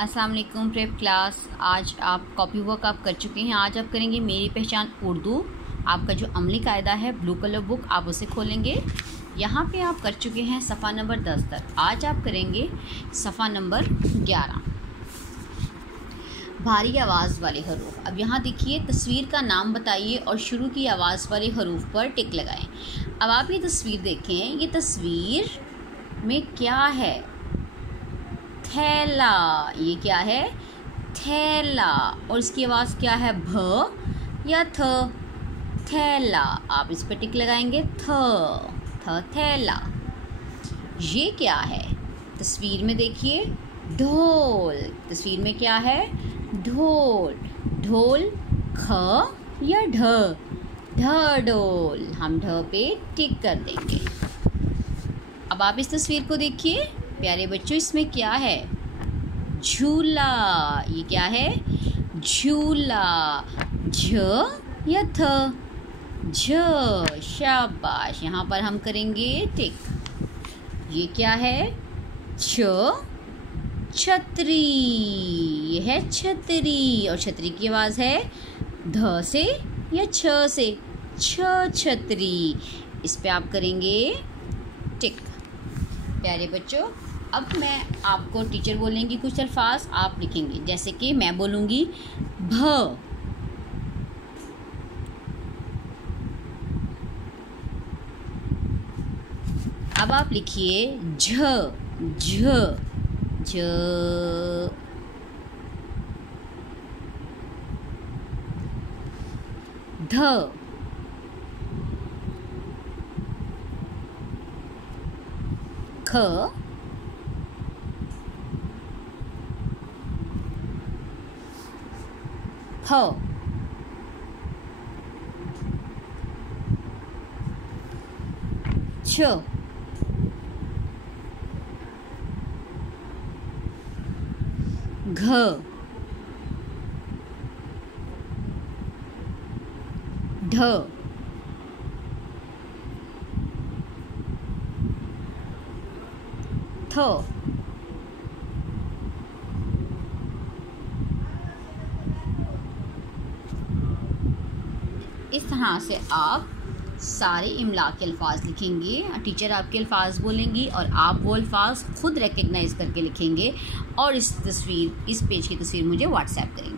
अस्सलाम वालेकुम prep class. आज आप कॉपी वर्क आप कर चुके हैं। आज आप करेंगे मेरी पहचान उर्दू। आपका जो अमली कायदा है ब्लू कलर बुक, आप उसे खोलेंगे। यहाँ पे आप कर चुके हैं सफ़ा नंबर 10 तक। आज आप करेंगे सफ़ा नंबर 11, भारी आवाज़ वाले हरूफ। अब यहाँ देखिए, तस्वीर का नाम बताइए और शुरू की आवाज़ वाले हरूफ पर टिक लगाएं। अब आप ये तस्वीर देखें, ये तस्वीर में क्या है? थैला। ये क्या है? थैला। और इसकी आवाज़ क्या है? भ या थ? थैला। आप इस पर टिक लगाएंगे। थ थैला। ये क्या है? तस्वीर में देखिए, ढोल। तस्वीर में क्या है? ढोल। ढोल ख या ढ? ढ डोल। हम ढ पे टिक कर देंगे। अब आप इस तस्वीर को देखिए प्यारे बच्चों, इसमें क्या है? झूला। ये क्या है? झूला। झ या थ? झ। शाबाश। यहाँ पर हम करेंगे टिक। ये क्या है? छ छतरी। ये है छतरी। और छतरी की आवाज़ है ध से या छ से? छ छतरी। इस पे आप करेंगे टिक। प्यारे बच्चों, अब मैं आपको टीचर बोलेंगी कुछ अल्फाज, आप लिखेंगे। जैसे कि मैं बोलूँगी भ। अब आप लिखिए झ। झ झ। ध। ख। फ। छ। घ। ढ। थ। इस तरह से आप सारे इमला के अल्फाज लिखेंगे। टीचर आपके अल्फाज बोलेंगी और आप वो अल्फाज खुद रिकग्नाइज करके लिखेंगे और इस पेज की तस्वीर मुझे व्हाट्सएप करेंगे।